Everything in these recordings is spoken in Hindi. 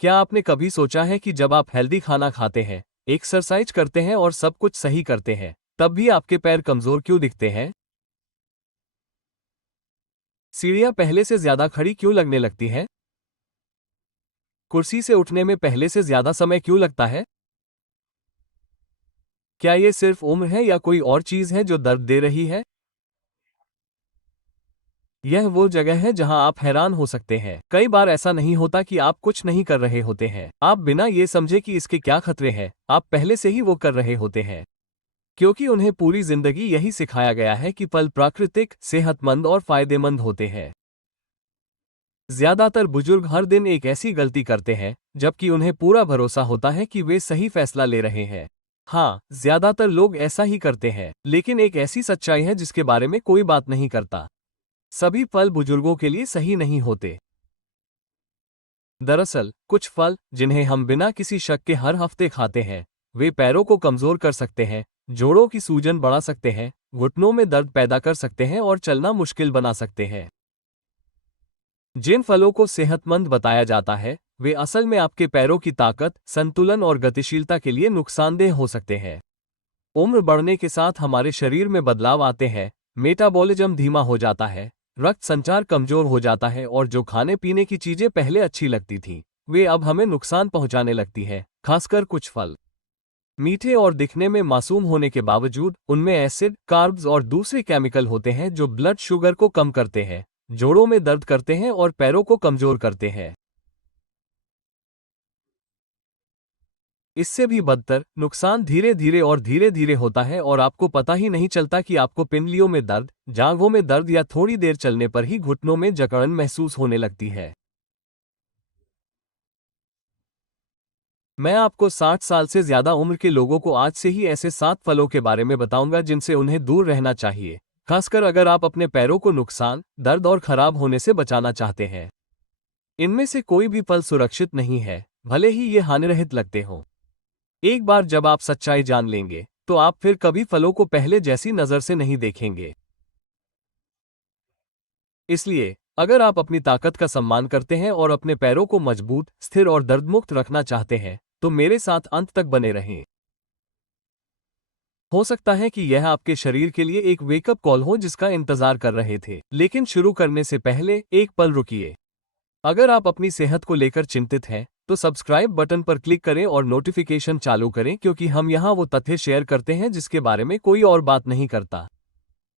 क्या आपने कभी सोचा है कि जब आप हेल्दी खाना खाते हैं, एक्सरसाइज करते हैं और सब कुछ सही करते हैं, तब भी आपके पैर कमजोर क्यों दिखते हैं? सीढ़ियां पहले से ज्यादा खड़ी क्यों लगने लगती हैं? कुर्सी से उठने में पहले से ज्यादा समय क्यों लगता है? क्या ये सिर्फ उम्र है या कोई और चीज है जो दर्द दे रही है? यह वो जगह है जहां आप हैरान हो सकते हैं। कई बार ऐसा नहीं होता कि आप कुछ नहीं कर रहे होते हैं, आप बिना ये समझे कि इसके क्या खतरे हैं, आप पहले से ही वो कर रहे होते हैं। क्योंकि उन्हें पूरी जिंदगी यही सिखाया गया है कि फल प्राकृतिक, सेहतमंद और फायदेमंद होते हैं। ज्यादातर बुजुर्ग हर दिन एक ऐसी गलती करते हैं, जबकि उन्हें पूरा भरोसा होता है कि वे सही फैसला ले रहे हैं। हाँ, ज्यादातर लोग ऐसा ही करते हैं, लेकिन एक ऐसी सच्चाई है जिसके बारे में कोई बात नहीं करता। सभी फल बुजुर्गों के लिए सही नहीं होते। दरअसल, कुछ फल, जिन्हें हम बिना किसी शक के हर हफ्ते खाते हैं, वे पैरों को कमजोर कर सकते हैं, जोड़ों की सूजन बढ़ा सकते हैं, घुटनों में दर्द पैदा कर सकते हैं और चलना मुश्किल बना सकते हैं। जिन फलों को सेहतमंद बताया जाता है, वे असल में आपके पैरों की ताकत, संतुलन और गतिशीलता के लिए नुकसानदेह हो सकते हैं। उम्र बढ़ने के साथ हमारे शरीर में बदलाव आते हैं, मेटाबॉलिज्म धीमा हो जाता है, रक्त संचार कमजोर हो जाता है और जो खाने पीने की चीजें पहले अच्छी लगती थीं, वे अब हमें नुकसान पहुंचाने लगती हैं, खासकर कुछ फल। मीठे और दिखने में मासूम होने के बावजूद, उनमें एसिड, कार्ब्स और दूसरे केमिकल होते हैं जो ब्लड शुगर को कम करते हैं, जोड़ों में दर्द करते हैं और पैरों को कमजोर करते हैं। इससे भी बदतर, नुकसान धीरे धीरे और धीरे धीरे होता है और आपको पता ही नहीं चलता कि आपको पिंडलियों में दर्द, जांघों में दर्द या थोड़ी देर चलने पर ही घुटनों में जकड़न महसूस होने लगती है। मैं आपको 60 साल से ज्यादा उम्र के लोगों को आज से ही ऐसे 7 फलों के बारे में बताऊंगा जिनसे उन्हें दूर रहना चाहिए, खासकर अगर आप अपने पैरों को नुकसान, दर्द और खराब होने से बचाना चाहते हैं। इनमें से कोई भी फल सुरक्षित नहीं है, भले ही ये हानिरहित लगते हों। एक बार जब आप सच्चाई जान लेंगे, तो आप फिर कभी फलों को पहले जैसी नजर से नहीं देखेंगे। इसलिए, अगर आप अपनी ताकत का सम्मान करते हैं और अपने पैरों को मजबूत, स्थिर और दर्दमुक्त रखना चाहते हैं, तो मेरे साथ अंत तक बने रहें। हो सकता है कि यह आपके शरीर के लिए एक वेकअप कॉल हो जिसका इंतजार कर रहे थे, लेकिन शुरू करने से पहले एक पल रुकिए। अगर आप अपनी सेहत को लेकर चिंतित हैं, तो सब्सक्राइब बटन पर क्लिक करें और नोटिफिकेशन चालू करें, क्योंकि हम यहां वो तथ्य शेयर करते हैं जिसके बारे में कोई और बात नहीं करता।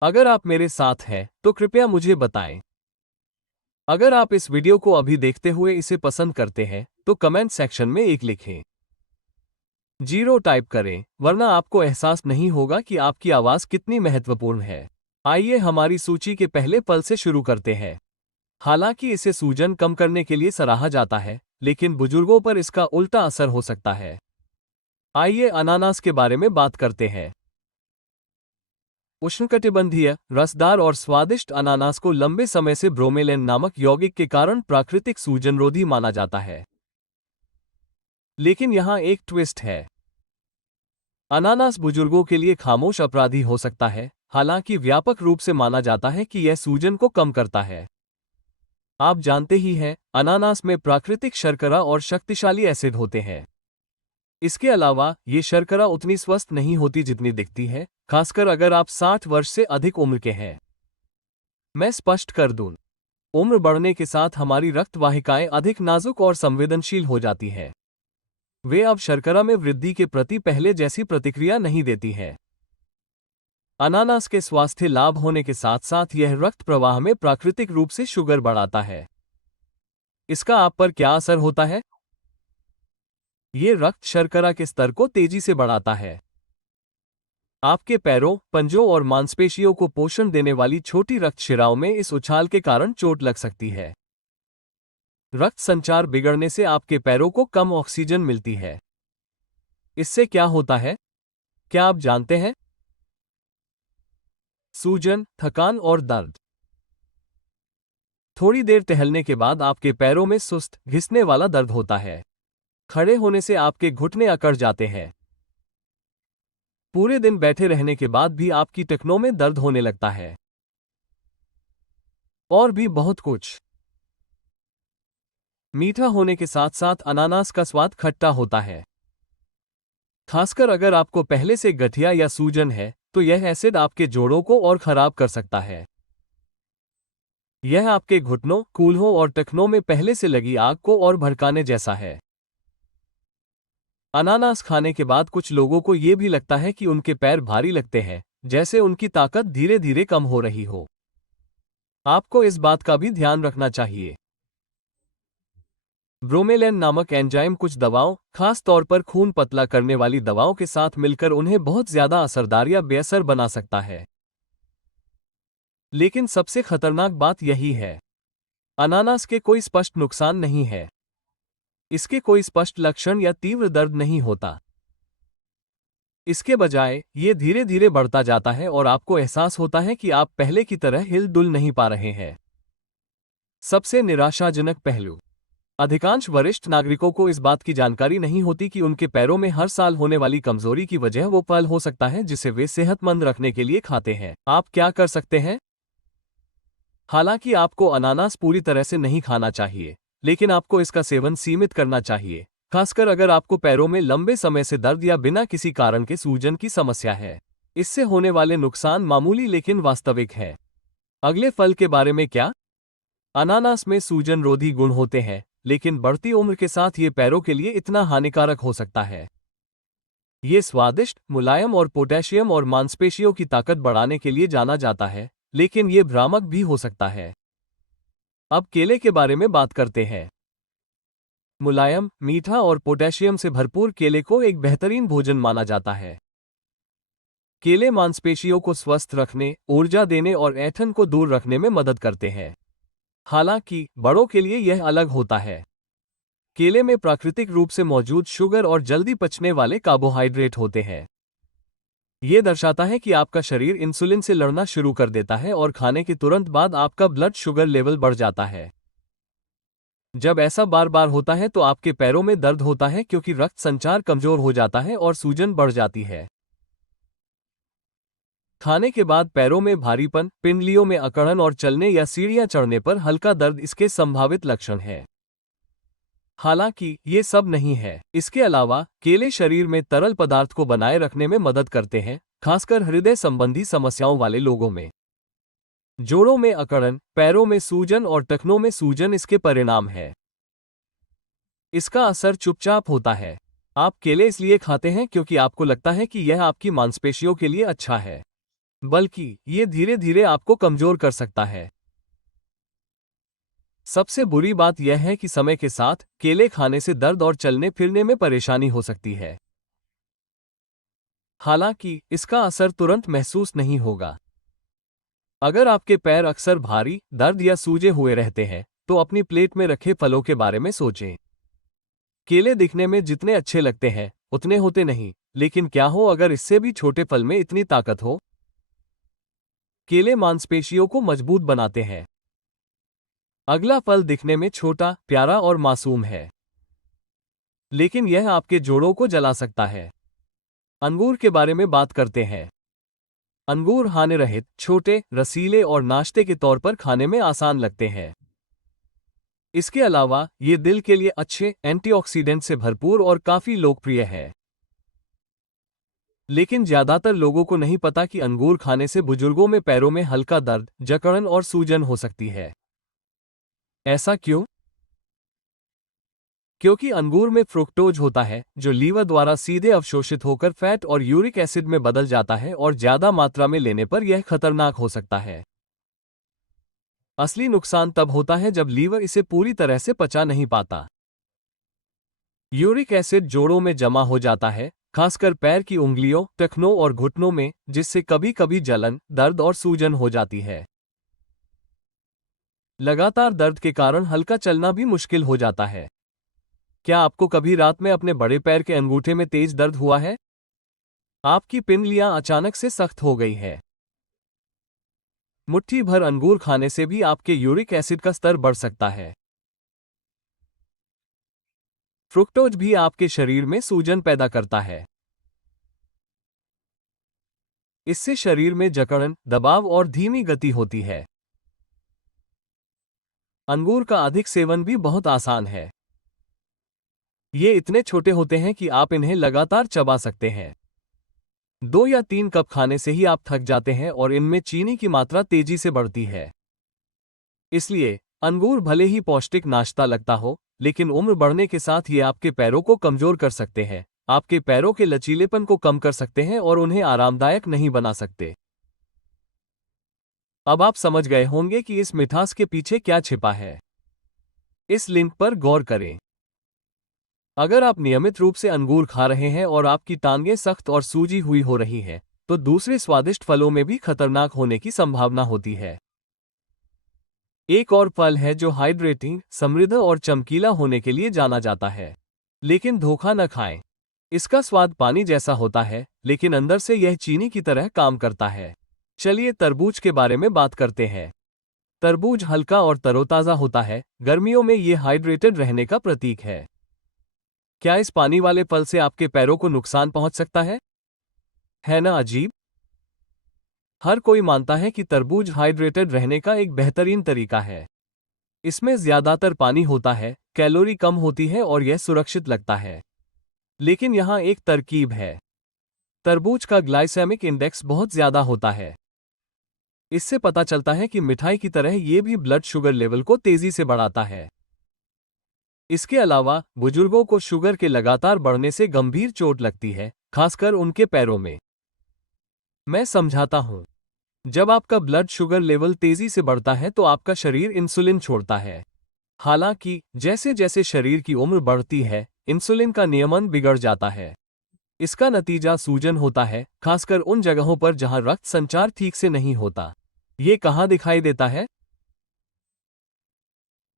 अगर आप मेरे साथ हैं, तो कृपया मुझे बताएं। अगर आप इस वीडियो को अभी देखते हुए इसे पसंद करते हैं, तो कमेंट सेक्शन में एक लिखें। 0 टाइप करें, वरना आपको एहसास नहीं होगा कि आपकी आवाज कितनी महत्वपूर्ण है। आइए हमारी सूची के पहले फल से शुरू करते हैं। हालांकि इसे सूजन कम करने के लिए सराहा जाता है, लेकिन बुजुर्गों पर इसका उल्टा असर हो सकता है। आइए अनानास के बारे में बात करते हैं। उष्णकटिबंधीय, रसदार और स्वादिष्ट अनानास को लंबे समय से ब्रोमेलैन नामक यौगिक के कारण प्राकृतिक सूजनरोधी माना जाता है। लेकिन यहाँ एक ट्विस्ट है। अनानास बुजुर्गों के लिए खामोश अपराधी हो सकता है, हालांकि व्यापक रूप से माना जाता है कि यह सूजन को कम करता है। आप जानते ही हैं, अनानास में प्राकृतिक शर्करा और शक्तिशाली एसिड होते हैं। इसके अलावा, ये शर्करा उतनी स्वस्थ नहीं होती जितनी दिखती है, खासकर अगर आप 60 वर्ष से अधिक उम्र के हैं। मैं स्पष्ट कर दूं, उम्र बढ़ने के साथ हमारी रक्त वाहिकाएं अधिक नाजुक और संवेदनशील हो जाती हैं। वे अब शर्करा में वृद्धि के प्रति पहले जैसी प्रतिक्रिया नहीं देती हैं। अनानास के स्वास्थ्य लाभ होने के साथ साथ यह रक्त प्रवाह में प्राकृतिक रूप से शुगर बढ़ाता है। इसका आप पर क्या असर होता है? ये रक्त शर्करा के स्तर को तेजी से बढ़ाता है। आपके पैरों, पंजों और मांसपेशियों को पोषण देने वाली छोटी रक्त शिराओं में इस उछाल के कारण चोट लग सकती है। रक्त संचार बिगड़ने से आपके पैरों को कम ऑक्सीजन मिलती है। इससे क्या होता है? क्या आप जानते हैं? सूजन, थकान और दर्द। थोड़ी देर टहलने के बाद आपके पैरों में सुस्त, घिसने वाला दर्द होता है। खड़े होने से आपके घुटने अकड़ जाते हैं। पूरे दिन बैठे रहने के बाद भी आपकी टखनों में दर्द होने लगता है। और भी बहुत कुछ। मीठा होने के साथ साथ अनानास का स्वाद खट्टा होता है। खासकर अगर आपको पहले से गठिया या सूजन है तो यह एसिड आपके जोड़ों को और खराब कर सकता है। यह आपके घुटनों, कूल्हों और टखनों में पहले से लगी आग को और भड़काने जैसा है। अनानास खाने के बाद कुछ लोगों को यह भी लगता है कि उनके पैर भारी लगते हैं, जैसे उनकी ताकत धीरे धीरे कम हो रही हो। आपको इस बात का भी ध्यान रखना चाहिए। ब्रोमेलैन नामक एंजाइम कुछ दवाओं, खास तौर पर खून पतला करने वाली दवाओं के साथ मिलकर उन्हें बहुत ज्यादा असरदार या बेअसर बना सकता है। लेकिन सबसे खतरनाक बात यही है, अनानास के कोई स्पष्ट नुकसान नहीं है। इसके कोई स्पष्ट लक्षण या तीव्र दर्द नहीं होता। इसके बजाय ये धीरे धीरे बढ़ता जाता है और आपको एहसास होता है कि आप पहले की तरह हिल डुल नहीं पा रहे हैं। सबसे निराशाजनक पहलू, अधिकांश वरिष्ठ नागरिकों को इस बात की जानकारी नहीं होती कि उनके पैरों में हर साल होने वाली कमजोरी की वजह वो फल हो सकता है जिसे वे सेहतमंद रखने के लिए खाते हैं। आप क्या कर सकते हैं? हालांकि आपको अनानास पूरी तरह से नहीं खाना चाहिए, लेकिन आपको इसका सेवन सीमित करना चाहिए, खासकर अगर आपको पैरों में लंबे समय से दर्द या बिना किसी कारण के सूजन की समस्या है। इससे होने वाले नुकसान मामूली लेकिन वास्तविक हैं। अगले फल के बारे में क्या? अनानास में सूजन रोधी गुण होते हैं, लेकिन बढ़ती उम्र के साथ ये पैरों के लिए इतना हानिकारक हो सकता है। ये स्वादिष्ट, मुलायम और पोटेशियम और मांसपेशियों की ताकत बढ़ाने के लिए जाना जाता है, लेकिन ये भ्रामक भी हो सकता है। अब केले के बारे में बात करते हैं। मुलायम, मीठा और पोटेशियम से भरपूर केले को एक बेहतरीन भोजन माना जाता है। केले मांसपेशियों को स्वस्थ रखने, ऊर्जा देने और ऐंठन को दूर रखने में मदद करते हैं। हालांकि बड़ों के लिए यह अलग होता है। केले में प्राकृतिक रूप से मौजूद शुगर और जल्दी पचने वाले कार्बोहाइड्रेट होते हैं। यह दर्शाता है कि आपका शरीर इंसुलिन से लड़ना शुरू कर देता है और खाने के तुरंत बाद आपका ब्लड शुगर लेवल बढ़ जाता है। जब ऐसा बार बार होता है तो आपके पैरों में दर्द होता है क्योंकि रक्त संचार कमजोर हो जाता है और सूजन बढ़ जाती है। खाने के बाद पैरों में भारीपन, पिंडलियों में अकड़न और चलने या सीढ़ियां चढ़ने पर हल्का दर्द इसके संभावित लक्षण हैं। हालांकि ये सब नहीं है। इसके अलावा केले शरीर में तरल पदार्थ को बनाए रखने में मदद करते हैं, खासकर हृदय संबंधी समस्याओं वाले लोगों में। जोड़ों में अकड़न, पैरों में सूजन और टखनों में सूजन इसके परिणाम है। इसका असर चुपचाप होता है। आप केले इसलिए खाते हैं क्योंकि आपको लगता है कि यह आपकी मांसपेशियों के लिए अच्छा है, बल्कि ये धीरे धीरे आपको कमजोर कर सकता है। सबसे बुरी बात यह है कि समय के साथ केले खाने से दर्द और चलने फिरने में परेशानी हो सकती है। हालांकि इसका असर तुरंत महसूस नहीं होगा। अगर आपके पैर अक्सर भारी, दर्द या सूजे हुए रहते हैं, तो अपनी प्लेट में रखे फलों के बारे में सोचें। केले दिखने में जितने अच्छे लगते हैं, उतने होते नहीं, लेकिन क्या हो अगर इससे भी छोटे फल में इतनी ताकत हो? केले मांसपेशियों को मजबूत बनाते हैं। अगला फल दिखने में छोटा, प्यारा और मासूम है, लेकिन यह आपके जोड़ों को जला सकता है। अंगूर के बारे में बात करते हैं। अंगूर हानि रहित, छोटे, रसीले और नाश्ते के तौर पर खाने में आसान लगते हैं। इसके अलावा ये दिल के लिए अच्छे, एंटीऑक्सीडेंट से भरपूर और काफी लोकप्रिय है। लेकिन ज्यादातर लोगों को नहीं पता कि अंगूर खाने से बुजुर्गों में पैरों में हल्का दर्द, जकड़न और सूजन हो सकती है। ऐसा क्यों? क्योंकि अंगूर में फ्रुक्टोज होता है, जो लीवर द्वारा सीधे अवशोषित होकर फैट और यूरिक एसिड में बदल जाता है और ज्यादा मात्रा में लेने पर यह खतरनाक हो सकता है। असली नुकसान तब होता है जब लीवर इसे पूरी तरह से पचा नहीं पाता। यूरिक एसिड जोड़ों में जमा हो जाता है, खासकर पैर की उंगलियों, टखनों और घुटनों में, जिससे कभी कभी जलन, दर्द और सूजन हो जाती है। लगातार दर्द के कारण हल्का चलना भी मुश्किल हो जाता है। क्या आपको कभी रात में अपने बड़े पैर के अंगूठे में तेज दर्द हुआ है? आपकी पिंडलियां अचानक से सख्त हो गई है। मुट्ठी भर अंगूर खाने से भी आपके यूरिक एसिड का स्तर बढ़ सकता है। फ्रुक्टोज भी आपके शरीर में सूजन पैदा करता है। इससे शरीर में जकड़न, दबाव और धीमी गति होती है। अंगूर का अधिक सेवन भी बहुत आसान है। ये इतने छोटे होते हैं कि आप इन्हें लगातार चबा सकते हैं। 2 या 3 कप खाने से ही आप थक जाते हैं और इनमें चीनी की मात्रा तेजी से बढ़ती है। इसलिए अंगूर भले ही पौष्टिक नाश्ता लगता हो, लेकिन उम्र बढ़ने के साथ ये आपके पैरों को कमजोर कर सकते हैं, आपके पैरों के लचीलेपन को कम कर सकते हैं और उन्हें आरामदायक नहीं बना सकते। अब आप समझ गए होंगे कि इस मिठास के पीछे क्या छिपा है। इस लिंक पर गौर करें। अगर आप नियमित रूप से अंगूर खा रहे हैं और आपकी टांगें सख्त और सूजी हुई हो रही हैं, तो दूसरे स्वादिष्ट फलों में भी खतरनाक होने की संभावना होती है। एक और फल है जो हाइड्रेटिंग, समृद्ध और चमकीला होने के लिए जाना जाता है। लेकिन धोखा न खाएं। इसका स्वाद पानी जैसा होता है, लेकिन अंदर से यह चीनी की तरह काम करता है। चलिए तरबूज के बारे में बात करते हैं। तरबूज हल्का और तरोताजा होता है, गर्मियों में ये हाइड्रेटेड रहने का प्रतीक है। क्या इस पानी वाले फल से आपके पैरों को नुकसान पहुंच सकता है ना अजीब? हर कोई मानता है कि तरबूज हाइड्रेटेड रहने का एक बेहतरीन तरीका है। इसमें ज्यादातर पानी होता है, कैलोरी कम होती है और यह सुरक्षित लगता है। लेकिन यहाँ एक तरकीब है। तरबूज का ग्लाइसेमिक इंडेक्स बहुत ज्यादा होता है। इससे पता चलता है कि मिठाई की तरह ये भी ब्लड शुगर लेवल को तेजी से बढ़ाता है। इसके अलावा बुजुर्गों को शुगर के लगातार बढ़ने से गंभीर चोट लगती है, खासकर उनके पैरों में। मैं समझाता हूं। जब आपका ब्लड शुगर लेवल तेजी से बढ़ता है तो आपका शरीर इंसुलिन छोड़ता है। हालांकि जैसे जैसे शरीर की उम्र बढ़ती है, इंसुलिन का नियमन बिगड़ जाता है। इसका नतीजा सूजन होता है, खासकर उन जगहों पर जहां रक्त संचार ठीक से नहीं होता। ये कहाँ दिखाई देता है?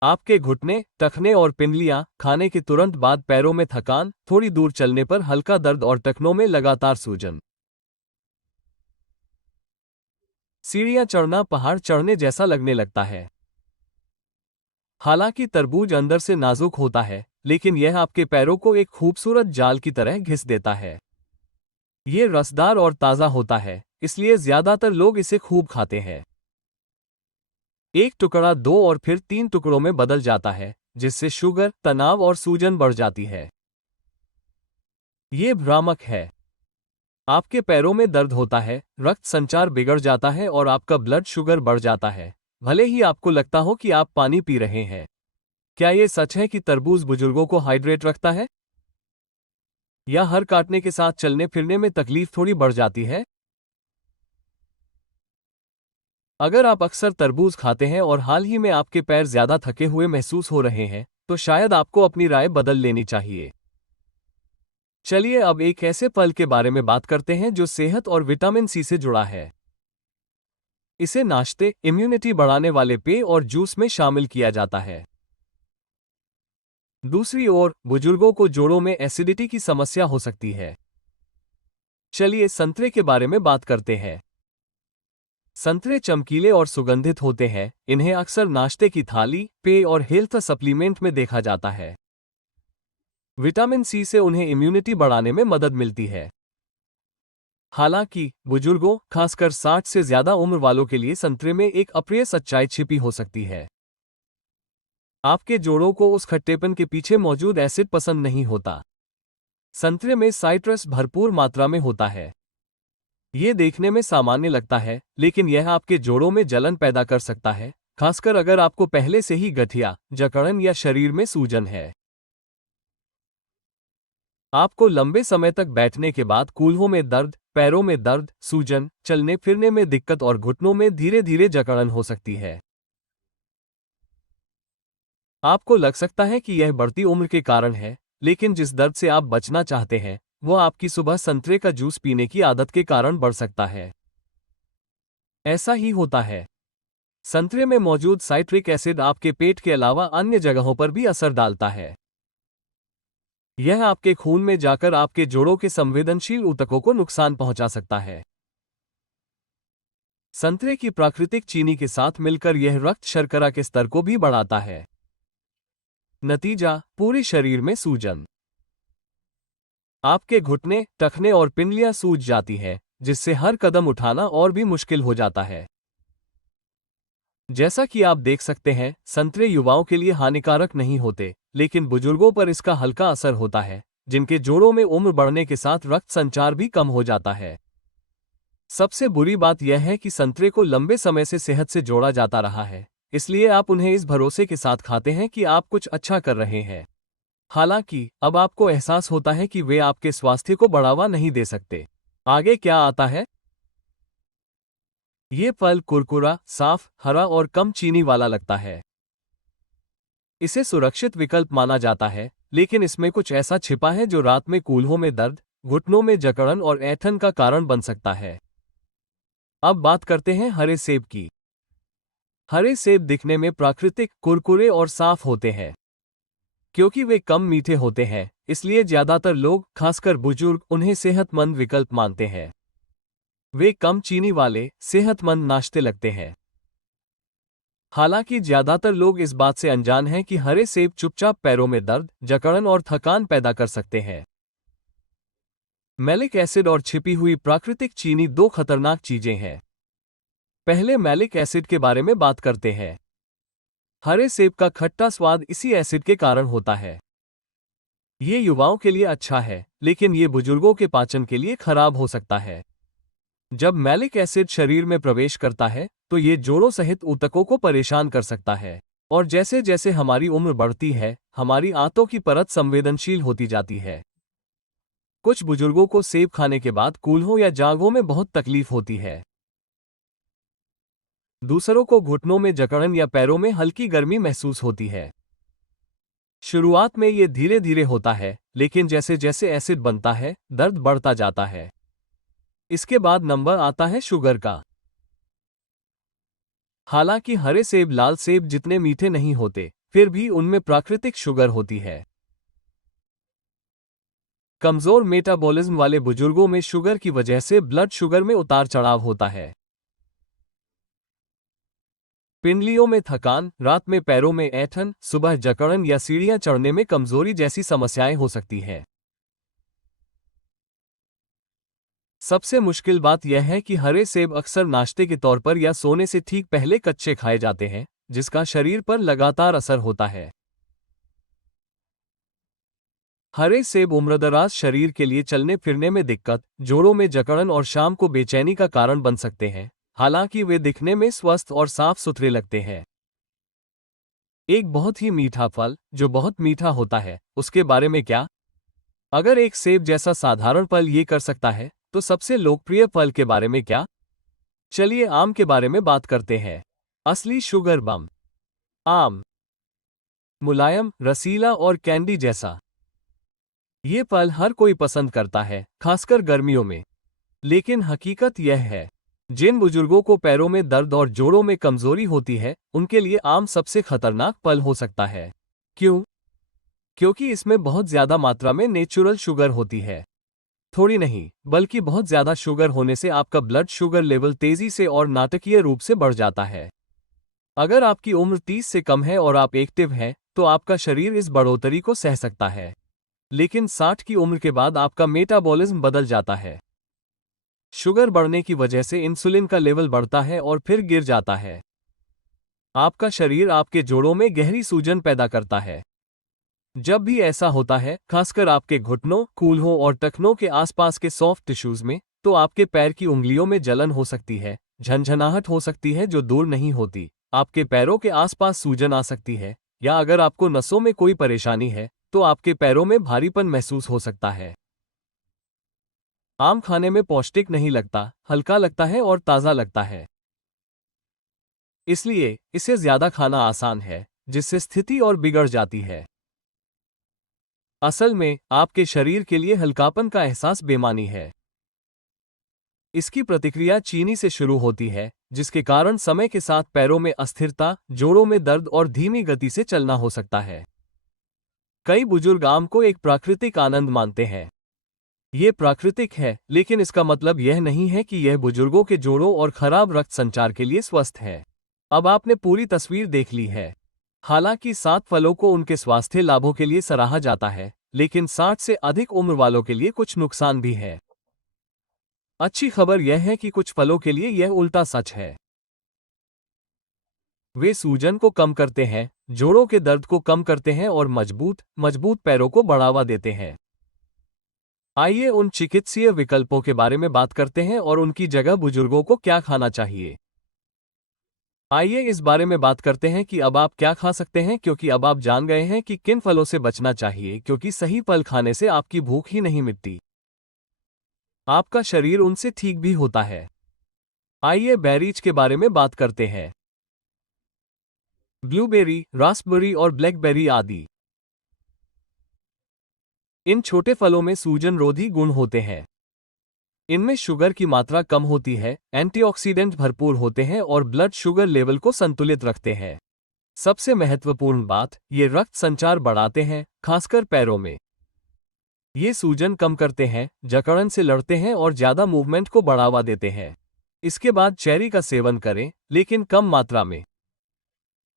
आपके घुटने, टखने और पिंडलियां, खाने के तुरंत बाद पैरों में थकान, थोड़ी दूर चलने पर हल्का दर्द और टखनों में लगातार सूजन। सीढ़ियां चढ़ना पहाड़ चढ़ने जैसा लगने लगता है। हालांकि तरबूज अंदर से नाजुक होता है, लेकिन यह आपके पैरों को एक खूबसूरत जाल की तरह घिस देता है। ये रसदार और ताज़ा होता है, इसलिए ज्यादातर लोग इसे खूब खाते हैं। एक टुकड़ा 2 और फिर 3 टुकड़ों में बदल जाता है, जिससे शुगर, तनाव और सूजन बढ़ जाती है। ये भ्रामक है। आपके पैरों में दर्द होता है, रक्त संचार बिगड़ जाता है और आपका ब्लड शुगर बढ़ जाता है, भले ही आपको लगता हो कि आप पानी पी रहे हैं। क्या ये सच है कि तरबूज बुजुर्गों को हाइड्रेट रखता है? या हर काटने के साथ चलने फिरने में तकलीफ थोड़ी बढ़ जाती है? अगर आप अक्सर तरबूज खाते हैं और हाल ही में आपके पैर ज्यादा थके हुए महसूस हो रहे हैं, तो शायद आपको अपनी राय बदल लेनी चाहिए। चलिए अब एक ऐसे फल के बारे में बात करते हैं जो सेहत और विटामिन सी से जुड़ा है। इसे नाश्ते, इम्यूनिटी बढ़ाने वाले पेय और जूस में शामिल किया जाता है। दूसरी ओर, बुजुर्गों को जोड़ों में एसिडिटी की समस्या हो सकती है। चलिए संतरे के बारे में बात करते हैं। संतरे चमकीले और सुगंधित होते हैं, इन्हें अक्सर नाश्ते की थाली, पेय और हेल्थ सप्लीमेंट में देखा जाता है। विटामिन सी से उन्हें इम्यूनिटी बढ़ाने में मदद मिलती है। हालांकि बुजुर्गों, खासकर 60 से ज्यादा उम्र वालों के लिए संतरे में एक अप्रिय सच्चाई छिपी हो सकती है। आपके जोड़ों को उस खट्टेपन के पीछे मौजूद एसिड पसंद नहीं होता। संतरे में साइट्रस भरपूर मात्रा में होता है। ये देखने में सामान्य लगता है, लेकिन यह आपके जोड़ों में जलन पैदा कर सकता है, खासकर अगर आपको पहले से ही गठिया, जकड़न या शरीर में सूजन है। आपको लंबे समय तक बैठने के बाद कूल्हों में दर्द, पैरों में दर्द, सूजन, चलने फिरने में दिक्कत और घुटनों में धीरे धीरे जकड़न हो सकती है। आपको लग सकता है कि यह बढ़ती उम्र के कारण है, लेकिन जिस दर्द से आप बचना चाहते हैं, वह आपकी सुबह संतरे का जूस पीने की आदत के कारण बढ़ सकता है। ऐसा ही होता है। संतरे में मौजूद साइट्रिक एसिड आपके पेट के अलावा अन्य जगहों पर भी असर डालता है। यह आपके खून में जाकर आपके जोड़ों के संवेदनशील ऊतकों को नुकसान पहुंचा सकता है। संतरे की प्राकृतिक चीनी के साथ मिलकर यह रक्त शर्करा के स्तर को भी बढ़ाता है। नतीजा, पूरे शरीर में सूजन। आपके घुटने, टखने और पिंडलियां सूज जाती हैं, जिससे हर कदम उठाना और भी मुश्किल हो जाता है। जैसा कि आप देख सकते हैं, संतरे युवाओं के लिए हानिकारक नहीं होते, लेकिन बुजुर्गों पर इसका हल्का असर होता है, जिनके जोड़ों में उम्र बढ़ने के साथ रक्त संचार भी कम हो जाता है। सबसे बुरी बात यह है कि संतरे को लंबे समय से सेहत से जोड़ा जाता रहा है, इसलिए आप उन्हें इस भरोसे के साथ खाते हैं कि आप कुछ अच्छा कर रहे हैं। हालांकि अब आपको एहसास होता है कि वे आपके स्वास्थ्य को बढ़ावा नहीं दे सकते। आगे क्या आता है? ये फल कुरकुरा, साफ, हरा और कम चीनी वाला लगता है। इसे सुरक्षित विकल्प माना जाता है, लेकिन इसमें कुछ ऐसा छिपा है जो रात में कूल्हों में दर्द, घुटनों में जकड़न और ऐंठन का कारण बन सकता है। अब बात करते हैं हरे सेब की। हरे सेब दिखने में प्राकृतिक, कुरकुरे और साफ होते हैं। क्योंकि वे कम मीठे होते हैं, इसलिए ज्यादातर लोग, खासकर बुजुर्ग, उन्हें सेहतमंद विकल्प मानते हैं। वे कम चीनी वाले, सेहतमंद नाश्ते लगते हैं। हालांकि ज्यादातर लोग इस बात से अनजान हैं कि हरे सेब चुपचाप पैरों में दर्द, जकड़न और थकान पैदा कर सकते हैं। मैलिक एसिड और छिपी हुई प्राकृतिक चीनी दो खतरनाक चीजें हैं। पहले मैलिक एसिड के बारे में बात करते हैं। हरे सेब का खट्टा स्वाद इसी एसिड के कारण होता है। ये युवाओं के लिए अच्छा है, लेकिन ये बुजुर्गों के पाचन के लिए खराब हो सकता है। जब मैलिक एसिड शरीर में प्रवेश करता है, तो ये जोड़ों सहित ऊतकों को परेशान कर सकता है, और जैसे जैसे हमारी उम्र बढ़ती है, हमारी आंतों की परत संवेदनशील होती जाती है। कुछ बुजुर्गों को सेब खाने के बाद कूल्हों या जांघों में बहुत तकलीफ होती है। दूसरों को घुटनों में जकड़न या पैरों में हल्की गर्मी महसूस होती है। शुरुआत में ये धीरे धीरे होता है, लेकिन जैसे जैसे एसिड बनता है, दर्द बढ़ता जाता है। इसके बाद नंबर आता है शुगर का। हालांकि हरे सेब लाल सेब जितने मीठे नहीं होते, फिर भी उनमें प्राकृतिक शुगर होती है। कमजोर मेटाबॉलिज्म वाले बुजुर्गों में शुगर की वजह से ब्लड शुगर में उतार चढ़ाव होता है। पिंडलियों में थकान, रात में पैरों में ऐंठन, सुबह जकड़न या सीढ़ियां चढ़ने में कमजोरी जैसी समस्याएं हो सकती हैं। सबसे मुश्किल बात यह है कि हरे सेब अक्सर नाश्ते के तौर पर या सोने से ठीक पहले कच्चे खाए जाते हैं, जिसका शरीर पर लगातार असर होता है। हरे सेब उम्रदराज शरीर के लिए चलने फिरने में दिक्कत, जोड़ों में जकड़न और शाम को बेचैनी का कारण बन सकते हैं, हालांकि वे दिखने में स्वस्थ और साफ सुथरे लगते हैं। एक बहुत ही मीठा फल, जो बहुत मीठा होता है, उसके बारे में क्या? अगर एक सेब जैसा साधारण फल ये कर सकता है, तो सबसे लोकप्रिय फल के बारे में क्या? चलिए आम के बारे में बात करते हैं। असली शुगर बम। आम मुलायम, रसीला और कैंडी जैसा। ये फल हर कोई पसंद करता है, खासकर गर्मियों में। लेकिन हकीकत यह है, जिन बुजुर्गों को पैरों में दर्द और जोड़ों में कमजोरी होती है, उनके लिए आम सबसे खतरनाक फल हो सकता है। क्यों? क्योंकि इसमें बहुत ज्यादा मात्रा में नेचुरल शुगर होती है। थोड़ी नहीं, बल्कि बहुत ज्यादा शुगर होने से आपका ब्लड शुगर लेवल तेजी से और नाटकीय रूप से बढ़ जाता है। अगर आपकी उम्र 30 से कम है और आप एक्टिव हैं, तो आपका शरीर इस बढ़ोतरी को सह सकता है। लेकिन 60 की उम्र के बाद आपका मेटाबॉलिज्म बदल जाता है। शुगर बढ़ने की वजह से इंसुलिन का लेवल बढ़ता है और फिर गिर जाता है। आपका शरीर आपके जोड़ों में गहरी सूजन पैदा करता है। जब भी ऐसा होता है, खासकर आपके घुटनों, कूल्हों और टखनों के आसपास के सॉफ्ट टिश्यूज में, तो आपके पैर की उंगलियों में जलन हो सकती है, झंझनाहट हो सकती है जो दूर नहीं होती, आपके पैरों के आसपास सूजन आ सकती है, या अगर आपको नसों में कोई परेशानी है, तो आपके पैरों में भारीपन महसूस हो सकता है। आम खाने में पौष्टिक नहीं लगता, हल्का लगता है और ताज़ा लगता है। इसलिए इसे ज्यादा खाना आसान है, जिससे स्थिति और बिगड़ जाती है। असल में आपके शरीर के लिए हल्कापन का एहसास बेमानी है। इसकी प्रतिक्रिया चीनी से शुरू होती है, जिसके कारण समय के साथ पैरों में अस्थिरता, जोड़ों में दर्द और धीमी गति से चलना हो सकता है। कई बुजुर्ग आम को एक प्राकृतिक आनंद मानते हैं। ये प्राकृतिक है, लेकिन इसका मतलब यह नहीं है कि यह बुजुर्गों के जोड़ों और खराब रक्त संचार के लिए स्वस्थ है। अब आपने पूरी तस्वीर देख ली है। हालांकि 7 फलों को उनके स्वास्थ्य लाभों के लिए सराहा जाता है, लेकिन 60 से अधिक उम्र वालों के लिए कुछ नुकसान भी है। अच्छी खबर यह है कि कुछ फलों के लिए यह उल्टा सच है। वे सूजन को कम करते हैं, जोड़ों के दर्द को कम करते हैं और मजबूत पैरों को बढ़ावा देते हैं। आइए उन चिकित्सीय विकल्पों के बारे में बात करते हैं और उनकी जगह बुजुर्गों को क्या खाना चाहिए। आइए इस बारे में बात करते हैं कि अब आप क्या खा सकते हैं, क्योंकि अब आप जान गए हैं कि किन फलों से बचना चाहिए, क्योंकि सही फल खाने से आपकी भूख ही नहीं मिटती, आपका शरीर उनसे ठीक भी होता है। आइए बेरीज के बारे में बात करते हैं। ब्लूबेरी, रास्पबेरी और ब्लैकबेरी आदि। इन छोटे फलों में सूजन रोधी गुण होते हैं। इनमें शुगर की मात्रा कम होती है, एंटीऑक्सीडेंट भरपूर होते हैं और ब्लड शुगर लेवल को संतुलित रखते हैं। सबसे महत्वपूर्ण बात, ये रक्त संचार बढ़ाते हैं, खासकर पैरों में। ये सूजन कम करते हैं, जकड़न से लड़ते हैं और ज्यादा मूवमेंट को बढ़ावा देते हैं। इसके बाद चेरी का सेवन करें, लेकिन कम मात्रा में।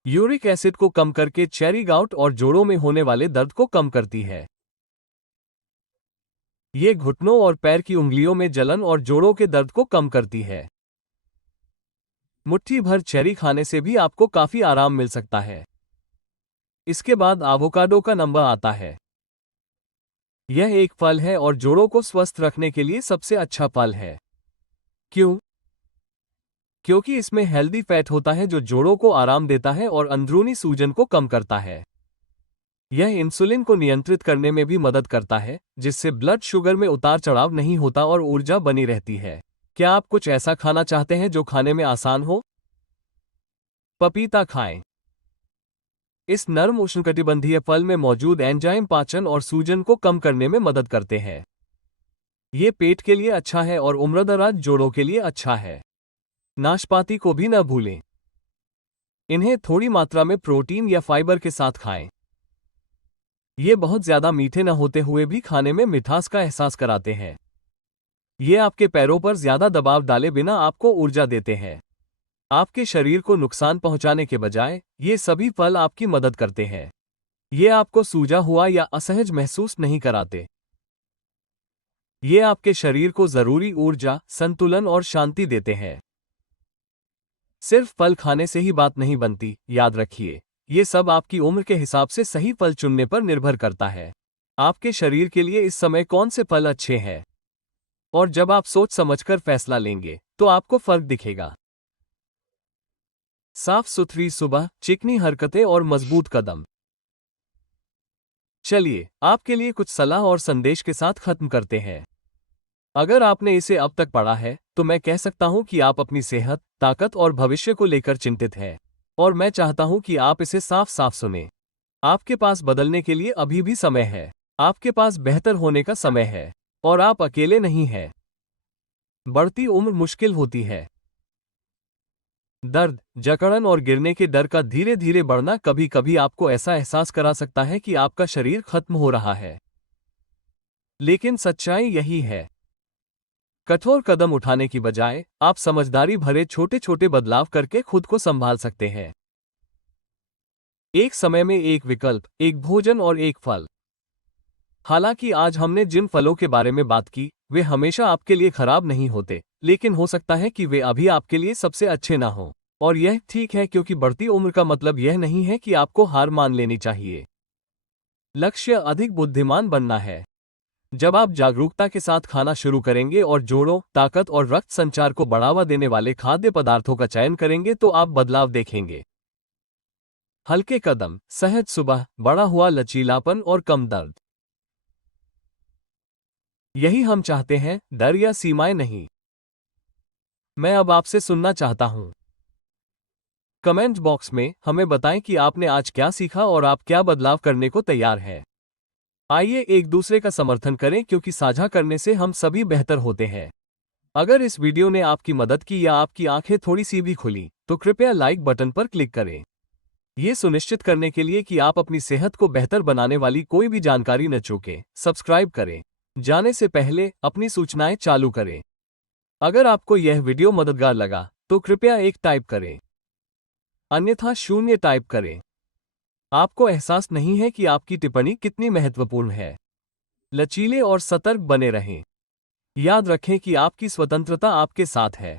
यूरिक एसिड को कम करके चेरी गाउट और जोड़ों में होने वाले दर्द को कम करती है। ये घुटनों और पैर की उंगलियों में जलन और जोड़ों के दर्द को कम करती है। मुट्ठी भर चेरी खाने से भी आपको काफी आराम मिल सकता है। इसके बाद एवोकाडो का नंबर आता है। यह एक फल है और जोड़ों को स्वस्थ रखने के लिए सबसे अच्छा फल है। क्यों? क्योंकि इसमें हेल्दी फैट होता है जो जोड़ों को आराम देता है और अंदरूनी सूजन को कम करता है। यह इंसुलिन को नियंत्रित करने में भी मदद करता है, जिससे ब्लड शुगर में उतार चढ़ाव नहीं होता और ऊर्जा बनी रहती है। क्या आप कुछ ऐसा खाना चाहते हैं जो खाने में आसान हो? पपीता खाएं। इस नर्म उष्णकटिबंधीय फल में मौजूद एंजाइम पाचन और सूजन को कम करने में मदद करते हैं। ये पेट के लिए अच्छा है और उम्रदराज जोड़ों के लिए अच्छा है। नाशपाती को भी न भूलें। इन्हें थोड़ी मात्रा में प्रोटीन या फाइबर के साथ खाएं। ये बहुत ज्यादा मीठे न होते हुए भी खाने में मिठास का एहसास कराते हैं। ये आपके पैरों पर ज्यादा दबाव डाले बिना आपको ऊर्जा देते हैं। आपके शरीर को नुकसान पहुंचाने के बजाय ये सभी फल आपकी मदद करते हैं। ये आपको सूजा हुआ या असहज महसूस नहीं कराते। ये आपके शरीर को जरूरी ऊर्जा, संतुलन और शांति देते हैं। सिर्फ फल खाने से ही बात नहीं बनती, याद रखिए। ये सब आपकी उम्र के हिसाब से सही फल चुनने पर निर्भर करता है। आपके शरीर के लिए इस समय कौन से फल अच्छे हैं, और जब आप सोच समझकर फैसला लेंगे तो आपको फर्क दिखेगा। साफ सुथरी सुबह, चिकनी हरकतें और मजबूत कदम। चलिए आपके लिए कुछ सलाह और संदेश के साथ खत्म करते हैं। अगर आपने इसे अब तक पढ़ा है तो मैं कह सकता हूं कि आप अपनी सेहत, ताकत और भविष्य को लेकर चिंतित हैं, और मैं चाहता हूं कि आप इसे साफ साफ सुनें। आपके पास बदलने के लिए अभी भी समय है। आपके पास बेहतर होने का समय है, और आप अकेले नहीं हैं। बढ़ती उम्र मुश्किल होती है। दर्द, जकड़न और गिरने के डर का धीरे धीरे बढ़ना कभी कभी आपको ऐसा एहसास करा सकता है कि आपका शरीर खत्म हो रहा है। लेकिन सच्चाई यही है, कठोर कदम उठाने की बजाय आप समझदारी भरे छोटे छोटे बदलाव करके खुद को संभाल सकते हैं। एक समय में एक विकल्प, एक भोजन और एक फल। हालांकि आज हमने जिन फलों के बारे में बात की वे हमेशा आपके लिए खराब नहीं होते, लेकिन हो सकता है कि वे अभी आपके लिए सबसे अच्छे ना हों। और यह ठीक है, क्योंकि बढ़ती उम्र का मतलब यह नहीं है कि आपको हार मान लेनी चाहिए। लक्ष्य अधिक बुद्धिमान बनना है। जब आप जागरूकता के साथ खाना शुरू करेंगे और जोड़ों, ताकत और रक्त संचार को बढ़ावा देने वाले खाद्य पदार्थों का चयन करेंगे तो आप बदलाव देखेंगे। हल्के कदम, सहज सुबह, बढ़ा हुआ लचीलापन और कम दर्द। यही हम चाहते हैं, डर या सीमाएं नहीं। मैं अब आपसे सुनना चाहता हूं। कमेंट बॉक्स में हमें बताएं कि आपने आज क्या सीखा और आप क्या बदलाव करने को तैयार हैं। आइए एक दूसरे का समर्थन करें, क्योंकि साझा करने से हम सभी बेहतर होते हैं। अगर इस वीडियो ने आपकी मदद की या आपकी आंखें थोड़ी सी भी खुली तो कृपया लाइक बटन पर क्लिक करें। ये सुनिश्चित करने के लिए कि आप अपनी सेहत को बेहतर बनाने वाली कोई भी जानकारी न चूकें, सब्सक्राइब करें। जाने से पहले अपनी सूचनाएं चालू करें। अगर आपको यह वीडियो मददगार लगा तो कृपया एक टाइप करें, अन्यथा 0 टाइप करें। आपको एहसास नहीं है कि आपकी टिप्पणी कितनी महत्वपूर्ण है। लचीले और सतर्क बने रहें। याद रखें कि आपकी स्वतंत्रता आपके साथ है।